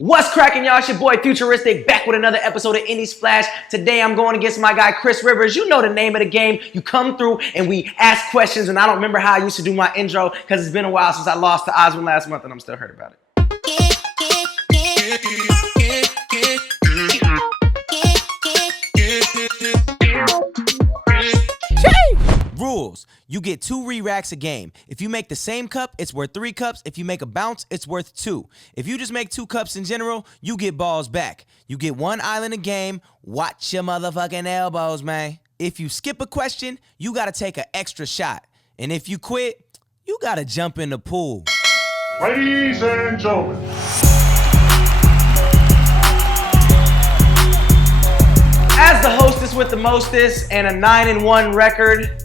What's cracking, y'all? It's your boy Futuristic back with another episode of Indie Splash. Today I'm going against my guy Chris Rivers. You know the name of the game. You come through and we ask questions, and I don't remember how I used to do my intro because it's been a while since I lost to Oswin last month and I'm still hurt about it. Rules. You get 2 re-racks a game. If you make the same cup, it's worth 3 cups. If you make a bounce, it's worth 2. If you just make 2 cups in general, you get balls back. You get 1 island a game. Watch your motherfucking elbows, man. If you skip a question, you gotta take an extra shot. And if you quit, you gotta jump in the pool. Ladies and gentlemen. As the hostess with the mostest and a 9-1 record,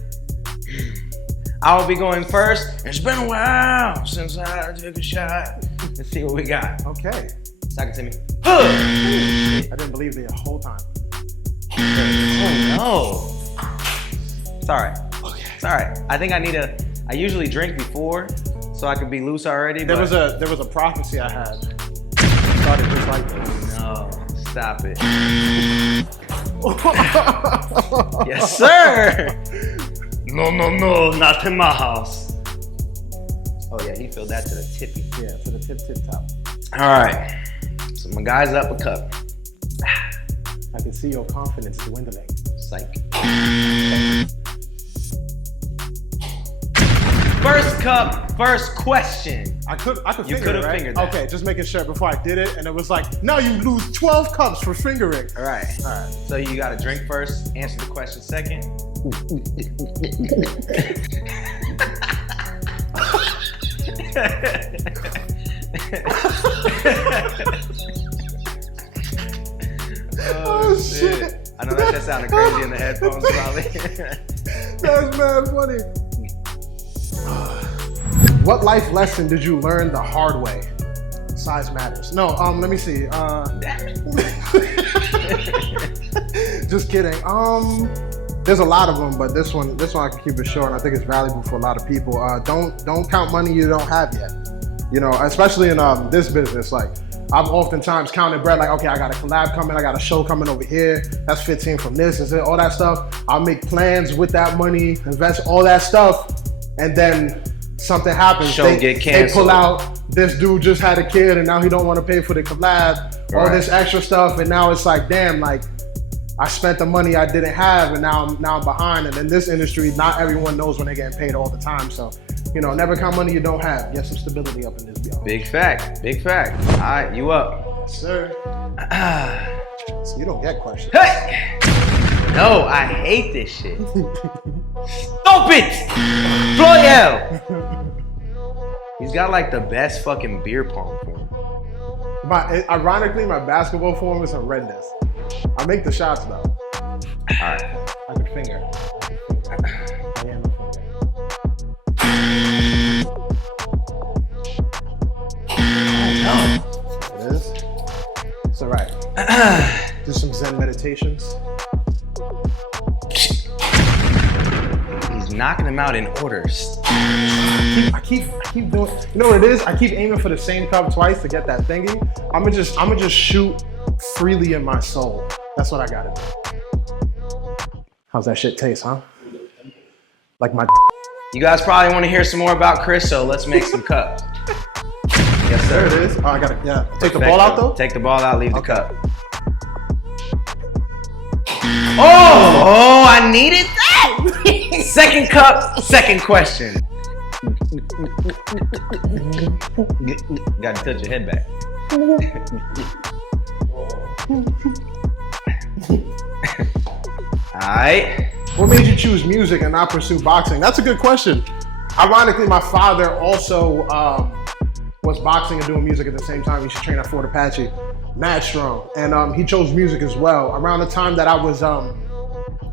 I will be going first. It's been a while since I took a shot. Let's see what we got. Okay. Talk it to me. I didn't believe it the whole time. Oh no. It's alright. Okay. It's alright. I think I usually drink before so I could be loose already. There was a prophecy I had. It started just like this. No, stop it. Yes, sir. No, not in my house. Oh yeah, he filled that to the tippy. Yeah, to the tip top. All right, so my guy's up a cup. I can see your confidence dwindling. Psych. First cup, first question. I could You finger could it, have right? fingered that. Okay, just making sure before I did it, and it was like, now you lose 12 cups for fingering. All right. So you got to drink first, answer the question second. Oh shit. I know that shit sounded crazy in the headphones probably. That's mad funny. What life lesson did you learn the hard way? Size matters. No, let me see. Just kidding. There's a lot of them, but this one I can keep it short, and I think it's valuable for a lot of people. Don't count money you don't have yet. You know, especially in this business. Like, I've oftentimes counted bread. Like, okay, I got a collab coming, I got a show coming over here. That's 15 from this, and all that stuff. I'll make plans with that money, invest all that stuff, and then something happens. Show get canceled. They pull out. This dude just had a kid, and now he don't want to pay for the collab. All this extra stuff, and now it's like, damn, like, I spent the money I didn't have, and now I'm behind. And in this industry, not everyone knows when they're getting paid all the time. So, you know, never count money you don't have. Get some stability up in this, y'all. Big fact. All right, you up. Yes, sir. So you don't get questions. Hey! No, I hate this shit. Stop it! Floyel! He's got like the best fucking beer pong form. Ironically, my basketball form is horrendous. I make the shots though. Alright. I can finger. I am a finger. Oh, It is. It's alright. Do some Zen meditations. He's knocking them out in orders. I keep doing. You know what it is? I keep aiming for the same cup twice to get that thingy. I'ma just shoot freely in my soul. That's what I gotta do. How's that shit taste, huh? Like my. You guys probably want to hear some more about Chris, so let's make some cups. Yes, sir. There it is. Oh, I gotta. Yeah. Take the ball out though. Take the ball out. Leave the cup. Oh, I needed that. Second cup. Second question. Got to touch your head back. Alright. What made you choose music and not pursue boxing? That's a good question. Ironically, my father also was boxing and doing music at the same time. He used to train at Fort Apache, mad strong. And he chose music as well. Around the time that I was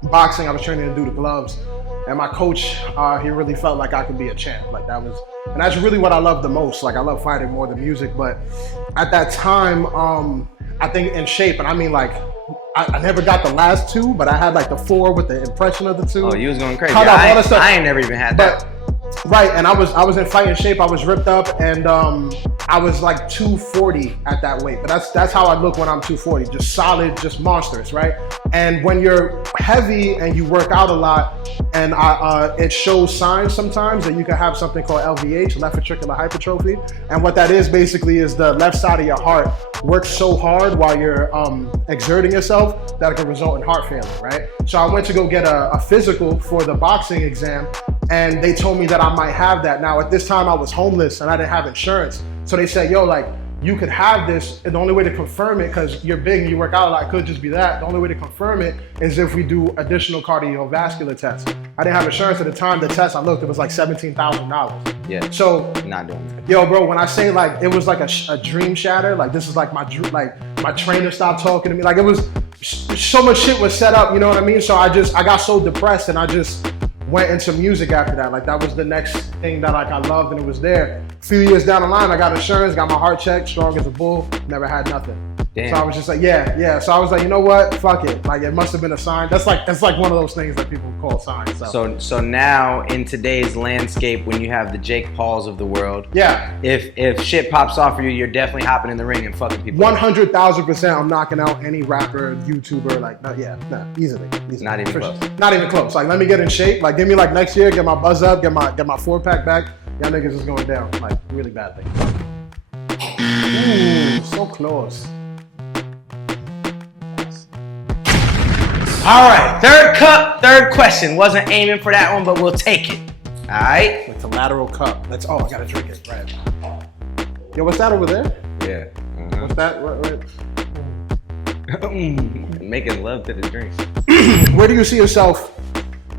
boxing, I was training to do the gloves. And my coach, he really felt like I could be a champ. Like that was, and that's really what I love the most. Like I love fighting more than music. But at that time, I think in shape, and I mean like, I never got the last 2, but I had like the 4 with the impression of the 2. Oh, you was going crazy. Cut off all that stuff. I ain't never even had that. Right, and I was in fighting shape. I was ripped up, and I was like 240 at that weight, but that's how I look when I'm 240, just solid, just monstrous, right? And when you're heavy and you work out a lot, and it shows signs sometimes that you can have something called LVH, left ventricular hypertrophy. And what that is basically is the left side of your heart works so hard while you're exerting yourself that it can result in heart failure, right? So I went to go get a physical for the boxing exam, and they told me that I might have that. Now, at this time, I was homeless and I didn't have insurance. So they said, yo, like, you could have this, and the only way to confirm it, because you're big and you work out a lot, it could just be that. The only way to confirm it is if we do additional cardiovascular tests. I didn't have insurance at the time. The test I looked, it was like $17,000. Yeah. So, not doing it. Yo, bro, when I say like, it was like a dream shatter, like this is like my trainer stopped talking to me. Like it was, so much shit was set up, you know what I mean? So I got so depressed, and I just went into music after that. Like that was the next thing that like I loved, and it was there. A few years down the line, I got insurance, got my heart checked, strong as a bull, never had nothing. Damn. So I was just like, yeah. So I was like, you know what? Fuck it. Like it must have been a sign. That's like one of those things that people call signs. So now in today's landscape, when you have the Jake Pauls of the world, yeah, if shit pops off for you, you're definitely hopping in the ring and fucking people. 100,000%, I'm knocking out any rapper, YouTuber, like easily. Not even close. Not even close. Like let me get in shape. Like give me like next year, get my buzz up, get my 4-pack back. Y'all niggas is going down like really badly. Ooh, so close. All right, third cup, third question. Wasn't aiming for that one, but we'll take it. All right. With the lateral cup. I gotta drink it. Right. Yo, what's that over there? Yeah. What's that? What? Making love to the drinks. Where do you see yourself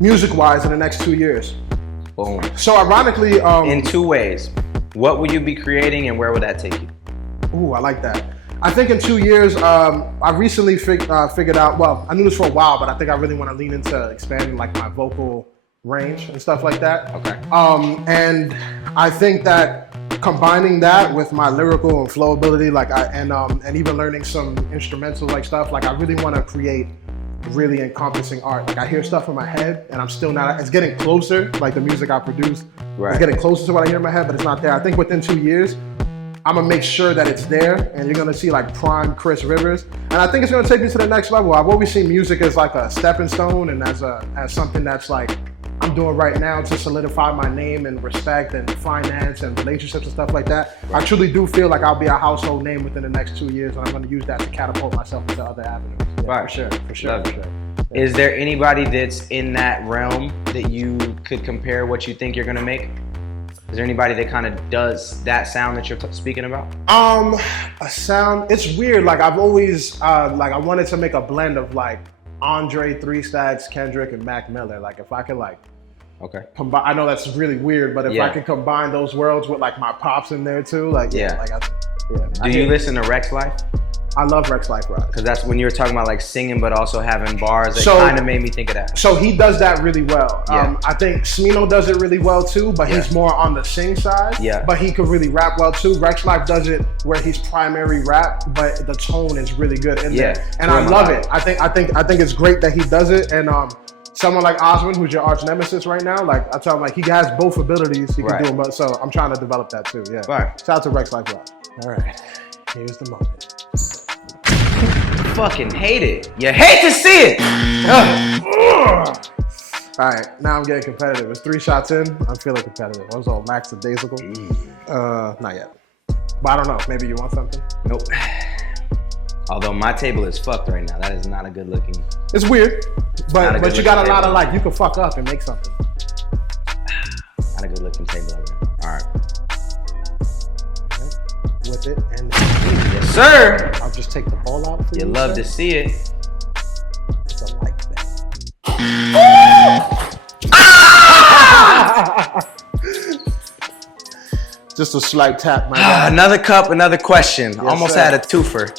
music-wise in the next 2 years? Boom. So ironically, in two ways. What will you be creating, and where will that take you? Ooh, I like that. I think in 2 years, I recently figured out, well, I knew this for a while, but I think I really want to lean into expanding like my vocal range and stuff like that. Okay. And I think that combining that with my lyrical and flow ability, and even learning some instrumental like stuff, like I really want to create really encompassing art. Like I hear stuff in my head and I'm still not, it's getting closer, like the music I produce, it's getting closer to what I hear in my head, but it's not there. I think within 2 years, I'm gonna make sure that it's there, and you're gonna see like prime Chris Rivers. And I think it's gonna take me to the next level. I've always seen music as like a stepping stone, and as something that's like I'm doing right now to solidify my name and respect and finance and relationships and stuff like that. I truly do feel like I'll be a household name within the next 2 years, and I'm gonna use that to catapult myself into other avenues. Yeah, right. For sure. Yeah. Is there anybody that's in that realm that you could compare what you think you're gonna make? Is there anybody that kind of does that sound that you're speaking about? A sound, it's weird. Like I've always, I wanted to make a blend of like Andre, 3 Stacks, Kendrick, and Mac Miller. Like if I could like, combine, I know that's really weird, but if I could combine those worlds with like my pops in there too, like, Do I you listen to Rex Life? I love Rex Life Rock. Because that's when you were talking about like singing, but also having bars. It kind of made me think of that. So he does that really well. Yeah. I think Smino does it really well too, but he's more on the sing side. Yeah. But he could really rap well too. Rex Life does it where he's primary rap, but the tone is really good in there. And I love it. I think it's great that he does it. And someone like Osmond, who's your arch nemesis right now, like I tell him, like he has both abilities. He can do them, but so I'm trying to develop that too. Yeah. Right. Shout out to Rex Life Rock. All right. Here's the moment. Fucking hate it. You hate to see it. All right, now I'm getting competitive. It's 3 shots in. I'm feeling competitive. I was all lackadaisical. Not yet. But I don't know. Maybe you want something? Nope. Although my table is fucked right now. That is not a good looking. It's weird, but you got a lot of like, you can fuck up and make something. Not a good looking table over there. All right. With it and yes, sir. I'll just take the ball out for you. You love to see it. It's a like that. Just a slight tap, my guy. Another cup, another question. Yes, Almost sir. had a twofer.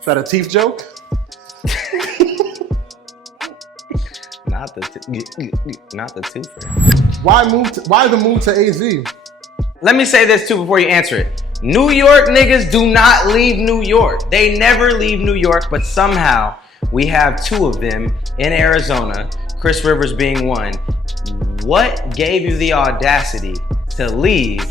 Is that a teeth joke? Not the twofer. Why the move to AZ? Let me say this too before you answer it. New York niggas do not leave New York. They never leave New York, but somehow we have 2 of them in Arizona, Chris Rivers being one. What gave you the audacity to leave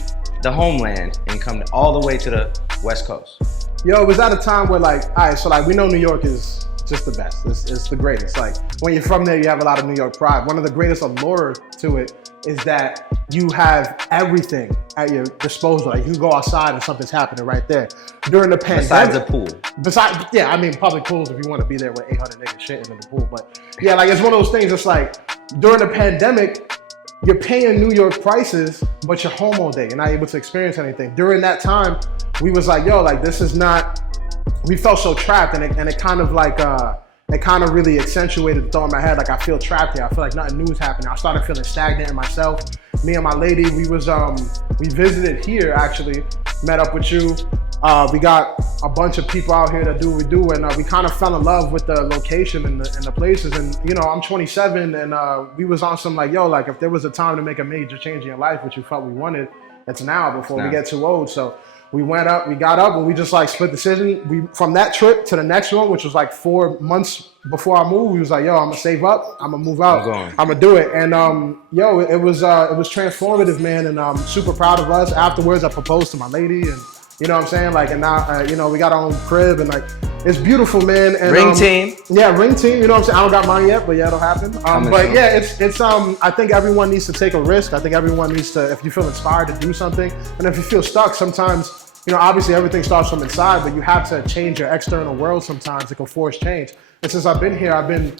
the homeland and come all the way to the West Coast? Yo, it was at a time where like, all right, so like we know New York is just the best. It's the greatest. Like when you're from there, you have a lot of New York pride. One of the greatest allure to it is that you have everything at your disposal. Like you can go outside and something's happening right there. During the pandemic. Besides the pool. Yeah, I mean public pools if you want to be there with 800 niggas shitting in the pool. But yeah, like it's one of those things. It's like during the pandemic, you're paying New York prices, but you're home all day. You're not able to experience anything. During that time, we was like, yo, like this is not. We felt so trapped, and it kind of like it kind of really accentuated the thought in my head. Like I feel trapped here. I feel like nothing new is happening. I started feeling stagnant in myself. Me and my lady, we visited here actually. Met up with you. We got a bunch of people out here that do what we do, and we kind of fell in love with the location and the places. And you know, I'm 27, and we was on some like, yo, like if there was a time to make a major change in your life, which you felt we wanted, it's now before we get too old. So we got up, and we just like split decision. We from that trip to the next one, which was like 4 months before I moved, we was like, yo, I'm gonna save up, I'm gonna move out, I'm gonna do it. And yo, it was transformative, man, and I'm super proud of us. Afterwards, I proposed to my lady, and you know what I'm saying, like, and now you know, we got our own crib, and like it's beautiful, man. And ring team. Yeah, ring team. You know what I'm saying? I don't got mine yet, but yeah, it'll happen. But yeah, it's I think everyone needs to take a risk. I think everyone needs to, if you feel inspired to do something, and if you feel stuck, sometimes, you know, obviously everything starts from inside, but you have to change your external world sometimes. It can force change. And since I've been here, I've been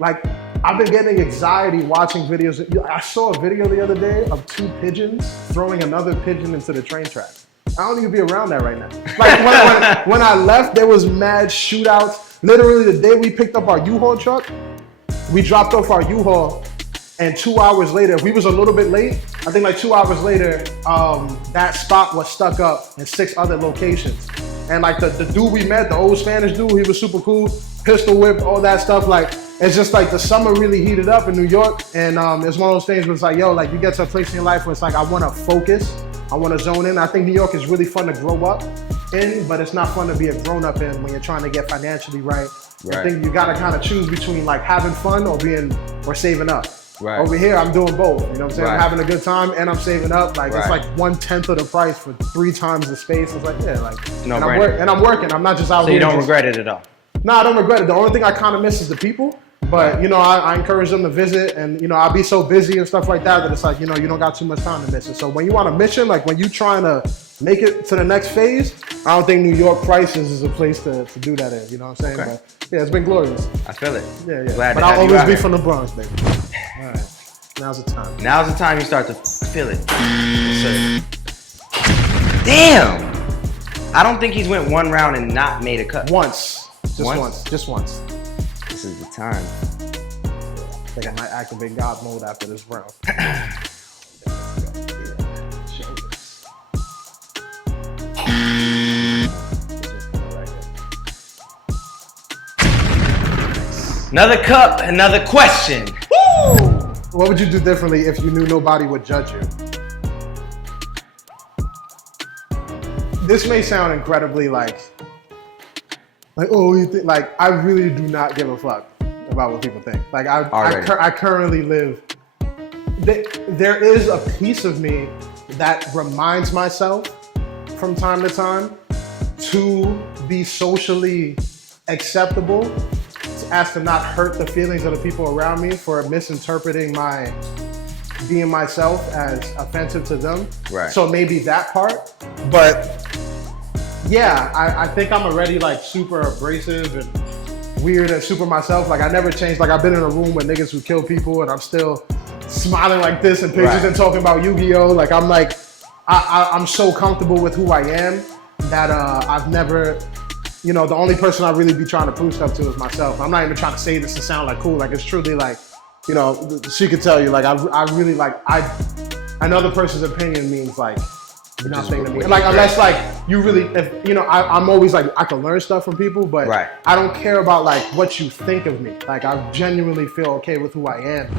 getting anxiety watching videos. I saw a video the other day of 2 pigeons throwing another pigeon into the train track. I don't even be around that right now. Like when I left, there was mad shootouts. Literally the day we picked up our U-Haul truck, we dropped off our U-Haul, and 2 hours later, we was a little bit late. I think like 2 hours later, that spot was stuck up in 6 other locations. And like the dude we met, the old Spanish dude, he was super cool, pistol whip, all that stuff. Like, it's just like the summer really heated up in New York. And it's one of those things where it's like, yo, like you get to a place in your life where it's like, I wanna focus, I wanna zone in. I think New York is really fun to grow up in, but it's not fun to be a grown up in when you're trying to get financially right. I think you gotta kind of choose between like having fun or saving up. Right. Over here, I'm doing both. You know what I'm saying? Right. I'm having a good time and I'm saving up. Like it's like 1/10 of the price for 3 times the space. It's like, yeah, like, and I'm working. I'm not just out here. So you don't regret it at all? No, I don't regret it. The only thing I kind of miss is the people. But, you know, I encourage them to visit, and, you know, I'll be so busy and stuff like that it's like, you know, you don't got too much time to miss it. So when you want a mission, like when you trying to make it to the next phase, I don't think New York prices is a place to do that in. You know what I'm saying? Okay. But yeah, it's been glorious. I feel it. Yeah. Glad but I'll always be from the Bronx, baby. All right. Now's the time. Now's the time you start to feel it. Yes, sir. Damn! I don't think he's went 1 round and not made a cut. Once. Just once. This is the time. I think I might activate God mode after this round. Another cup, another question. Woo! What would you do differently if you knew nobody would judge you? This may sound incredibly like, oh, you think, like, I really do not give a fuck about what people think. Like, I currently live, there is a piece of me that reminds myself from time to time to be socially acceptable, as to not hurt the feelings of the people around me for misinterpreting my being myself as offensive to them. Right. So maybe that part, but yeah, I think I'm already like super abrasive and weird and super myself. Like I never changed. Like I've been in a room with niggas who kill people and I'm still smiling like this in pictures and talking about Yu-Gi-Oh! Like I'm like, I'm so comfortable with who I am that I've never, you know, the only person I really be trying to prove stuff to is myself. I'm not even trying to say this to sound like cool. Like it's truly like, you know, she could tell you, like I really like, another person's opinion means like nothing to me. Like unless like you really, if you know, I'm always like, I can learn stuff from people, but I don't care about like what you think of me. Like I genuinely feel okay with who I am.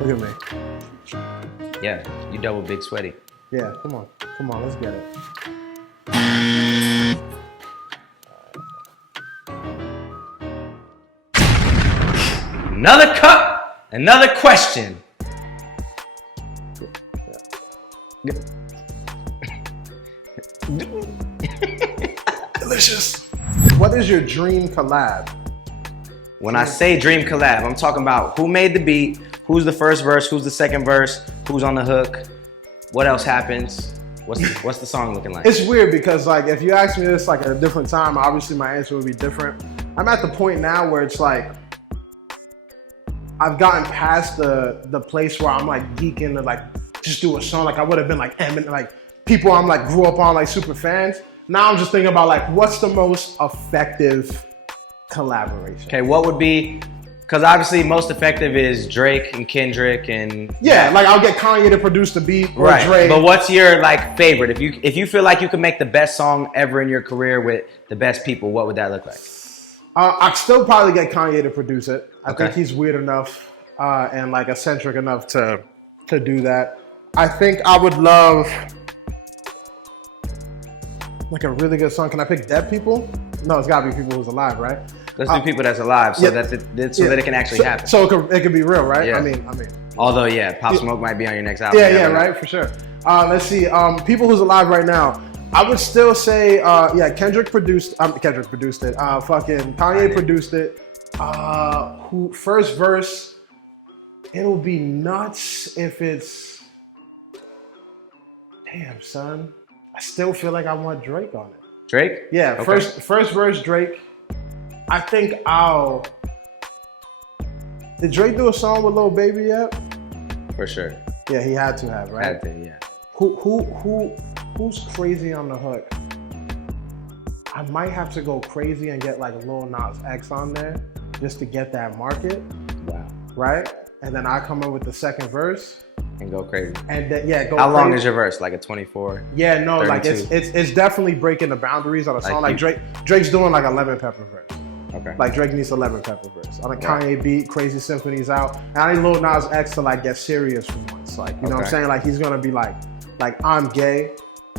Look at me. Yeah, you double big sweaty. Yeah, come on, let's get it. Another cup, another question. delicious. What is your dream collab? When I say dream collab, I'm talking about who made the beat, who's the first verse, who's the second verse, who's on the hook, what else happens, what's the song looking like? It's weird because like if you ask me this like at a different time, obviously my answer would be different. I'm at the point now where it's like I've gotten past the place where I'm like geeking to like just do a song. Like I would have been like Eminem, like people I'm like grew up on like super fans. Now I'm just thinking about like what's the most effective collaboration. Okay, what would be, because obviously most effective is Drake and Kendrick and yeah, like I'll get Kanye to produce the beat or right. Drake. But what's your like favorite? If you feel like you could make the best song ever in your career with the best people, what would that look like? I'd still probably get Kanye to produce it. I Okay. think he's weird enough and like eccentric enough to do that. I think I would love like a really good song. Can I pick dead people? No, it's gotta be people who's alive, right? Let's do people that's alive so yeah. that it can actually happen. So it could be real, right? Yeah. I mean. Although, yeah, Pop Smoke might be on your next album. Yeah, right, for sure. Let's see. People who's alive right now. I would still say, Kendrick produced it. Fucking Kanye produced it. Who first verse? It'll be nuts if it's. Damn, son. I still feel like I want Drake on it. Drake? Yeah, Okay. first verse Drake. I think Did Drake do a song with Lil Baby yet? For sure. Yeah, he had to have, right? Had to, yeah. Who's crazy on the hook? I might have to go crazy and get like Lil Nas X on there just to get that market, Wow. right? And then I come up with the second verse. And go crazy. And then, yeah, go How long crazy. is your verse? Like a 24? Yeah, no, 32? like it's definitely breaking the boundaries on a song. Like Like Drake's doing like a Lemon Pepper verse. Okay. Like Drake needs a Lemon Pepper verse. On a Kanye beat, Crazy Symphony's out. And I need Lil Nas X to like get serious for once. Like, you know what I'm Okay. saying? Like he's gonna be like I'm gay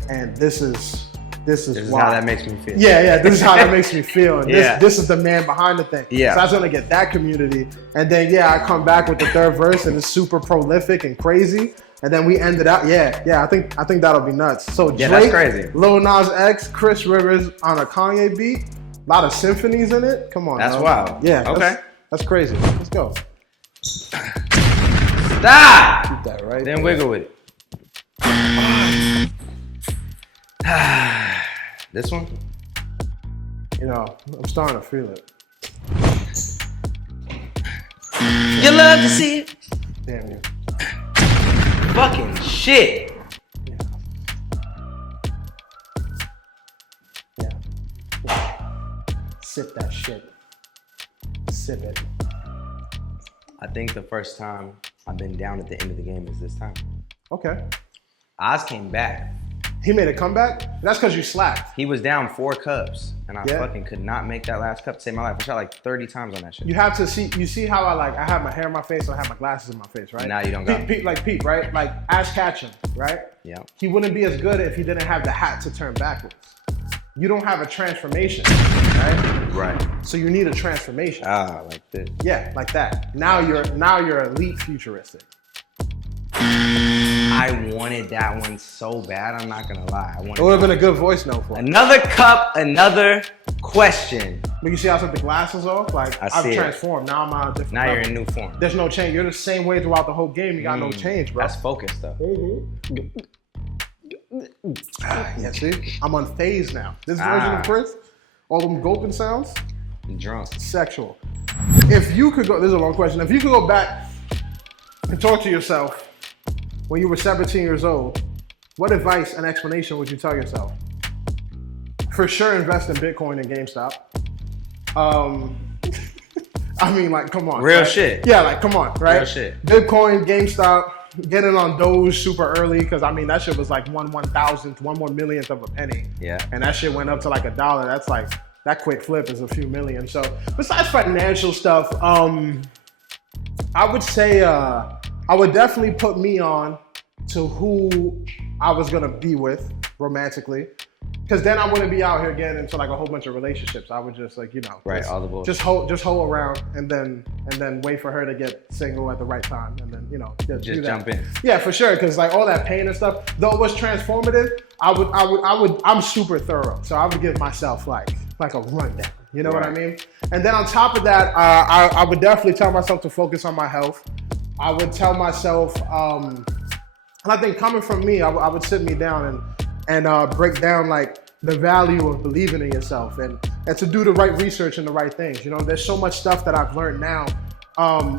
and this is This is why. how that makes me feel. Yeah, this is how that makes me feel. And Yeah. this is the man behind the thing. Yeah. So I was gonna get that community. And then I come back with the third verse and it's super prolific and crazy. And then we ended out, I think that'll be nuts. So Yeah, Drake, that's crazy. Lil Nas X, Chris Rivers on a Kanye beat, a lot of symphonies in it. Come on, That's bro. wild. Yeah, Okay. that's crazy. Let's go. Stop! Keep that right. Then wiggle with it. This one? You know, I'm starting to feel it. You love to see it. Damn you. Fucking shit. Yeah. Sip that shit. Sip it. I think the first time I've been down at the end of the game is this time. Okay. Oz came back. He made a comeback? That's because you slacked. He was down 4 cups, and I Yeah. fucking could not make that last cup to save my life. I shot like 30 times on that shit. You have to see, you see how I have my hair in my face and I have my glasses in my face, right? Now you don't got Pete, right? Like Ash Ketchum, right? Yeah. He wouldn't be as good if he didn't have the hat to turn backwards. You don't have a transformation, right? Right. So you need a transformation. Ah, like this. Yeah, like that. Now you're elite futuristic. I wanted that one so bad, I'm not gonna lie. I wanted It would have been a good voice note for him. another cup, another question. But you see how I took the glasses off? Like I I've see it. transformed. Now I'm on a different Now level. you're in new form. There's no change. You're the same way throughout the whole game. You got no change, bro. That's focused though. Yeah, see? I'm unfazed now. This version of Prince, all them gulping sounds, I'm drunk. sexual. If you could go, this is a long question. If you could go back and talk to yourself when you were 17 years old, what advice and explanation would you tell yourself? For sure, invest in Bitcoin and GameStop. I mean, like, come on. Real right? shit. Yeah, like, come on, right? Real shit. Bitcoin, GameStop, get in on Doge super early, because I mean, that shit was like 1/1000th, 1/1,000,000th of a penny. Yeah. And that shit went up to like $1. That's like, that quick flip is a few million. So besides financial stuff, I would say, I would definitely put me on to who I was gonna be with romantically. Because then I wouldn't be out here getting into like a whole bunch of relationships. I would just like, you know, Right, all the bullshit. just hold around and then wait for her to get single at the right time, and then, you know, Just jump in. Yeah, for sure. Because like all that pain and stuff, though it was transformative, I'm super thorough. So I would give myself like a rundown. You know what I mean? And then on top of that, I would definitely tell myself to focus on my health. I would tell myself, and I think coming from me, I would sit me down and break down like the value of believing in yourself and to do the right research and the right things. You know, there's so much stuff that I've learned now,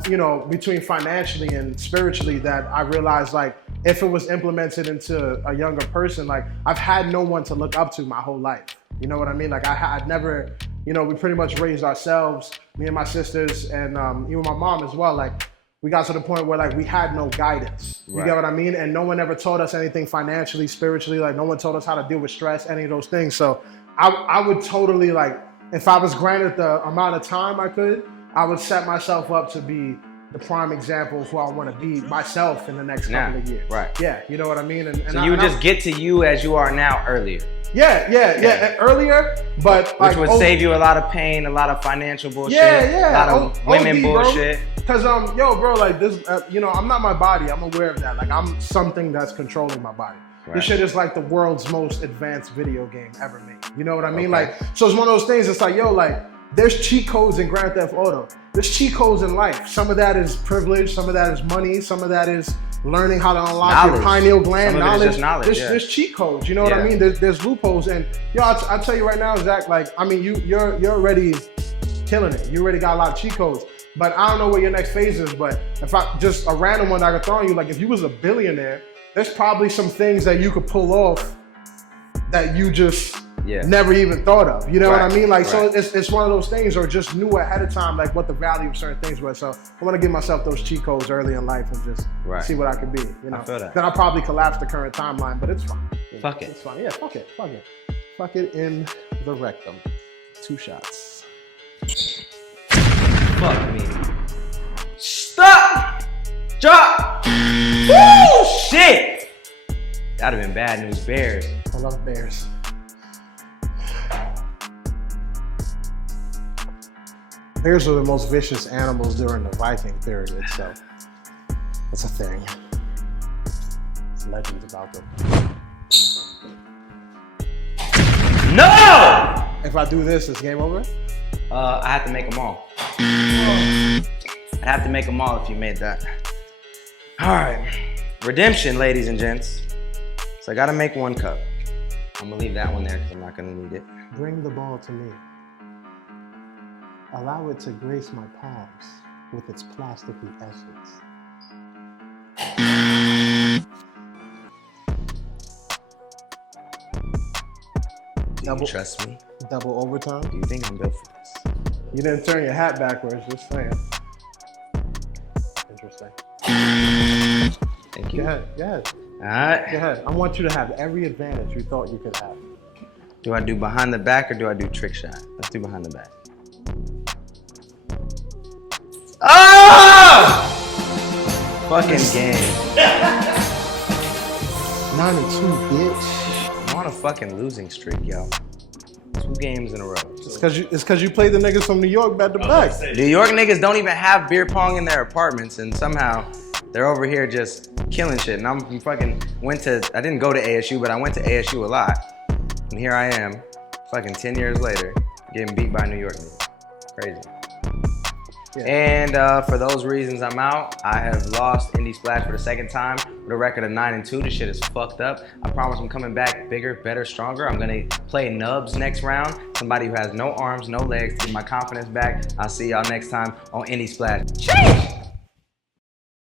you know, between financially and spiritually, that I realized like if it was implemented into a younger person, like I've had no one to look up to my whole life. You know what I mean? Like I'd never, you know, we pretty much raised ourselves, me and my sisters, and even my mom as well. Like we got to the point where like we had no guidance. You get what I mean? And no one ever taught us anything financially, spiritually. Like no one taught us how to deal with stress, any of those things. So I would totally, like, if I was granted the amount of time I could, I would set myself up to be the prime example of who I want to be myself in the next couple of years. Right. Yeah, you know what I mean? And So you would just get to you as you are now earlier. Yeah. Earlier, but Which like, would save you a lot of pain, a lot of financial bullshit, Yeah. a lot of women bullshit. Because yo, bro, like this, you know, I'm not my body. I'm aware of that. Like I'm something that's controlling my body. Right. This shit is like the world's most advanced video game ever made. You know what I mean? Like, so it's one of those things. It's like, yo, like there's cheat codes in Grand Theft Auto. There's cheat codes in life. Some of that is privilege. Some of that is money. Some of that is learning how to unlock your pineal gland. There's cheat codes. You know what I mean? There's loopholes. And yo, I'll tell you right now, Zach. Like, I mean, you're already killing it. You already got a lot of cheat codes. But I don't know what your next phase is. But if I just a random one I could throw on you, like if you was a billionaire, there's probably some things that you could pull off that you just never even thought of. You know what I mean? Like, so it's one of those things, or just knew ahead of time, like what the value of certain things was. So I want to give myself those cheat codes early in life and just see what I could be. You know, I feel that. Then I'll probably collapse the current timeline, but it's fine. Fuck it. It's fine. Yeah, fuck it. Fuck it in the rectum. 2 shots. Fuck me. Stop! Drop! Woo! Shit! That'd have been bad news bears. I love bears. Bears are the most vicious animals during the Viking period, so that's a thing. It's legends about them. No! If I do this, it's game over? I have to make them all. I have to make them all if you made that. All right. Redemption, ladies and gents. So I gotta make 1 cup. I'm gonna leave that one there because I'm not gonna need it. Bring the ball to me. Allow it to grace my palms with its plasticky essence. Do you trust me? Double overtime? Do you think I'm built for this? You didn't turn your hat backwards, just saying. Interesting. Thank you. Go ahead. All right. Go ahead. I want you to have every advantage you thought you could have. Do I do behind the back or do I do trick shot? Let's do behind the back. Oh! Fucking game. 9-2, bitch. I'm on a fucking losing streak, yo. 2 games in a row. It's cause you played the niggas from New York back to back. New York niggas don't even have beer pong in their apartments, and somehow they're over here just killing shit. And I didn't go to ASU, but I went to ASU a lot. And here I am, fucking 10 years later, getting beat by New York niggas. Crazy. Yeah. And for those reasons, I'm out. I have lost Indie Splash for the 2nd time with a record of 9-2. This shit is fucked up. I promise I'm coming back bigger, better, stronger. I'm gonna play Nubs next round. Somebody who has no arms, no legs to get my confidence back. I'll see y'all next time on Indie Splash. Sheesh!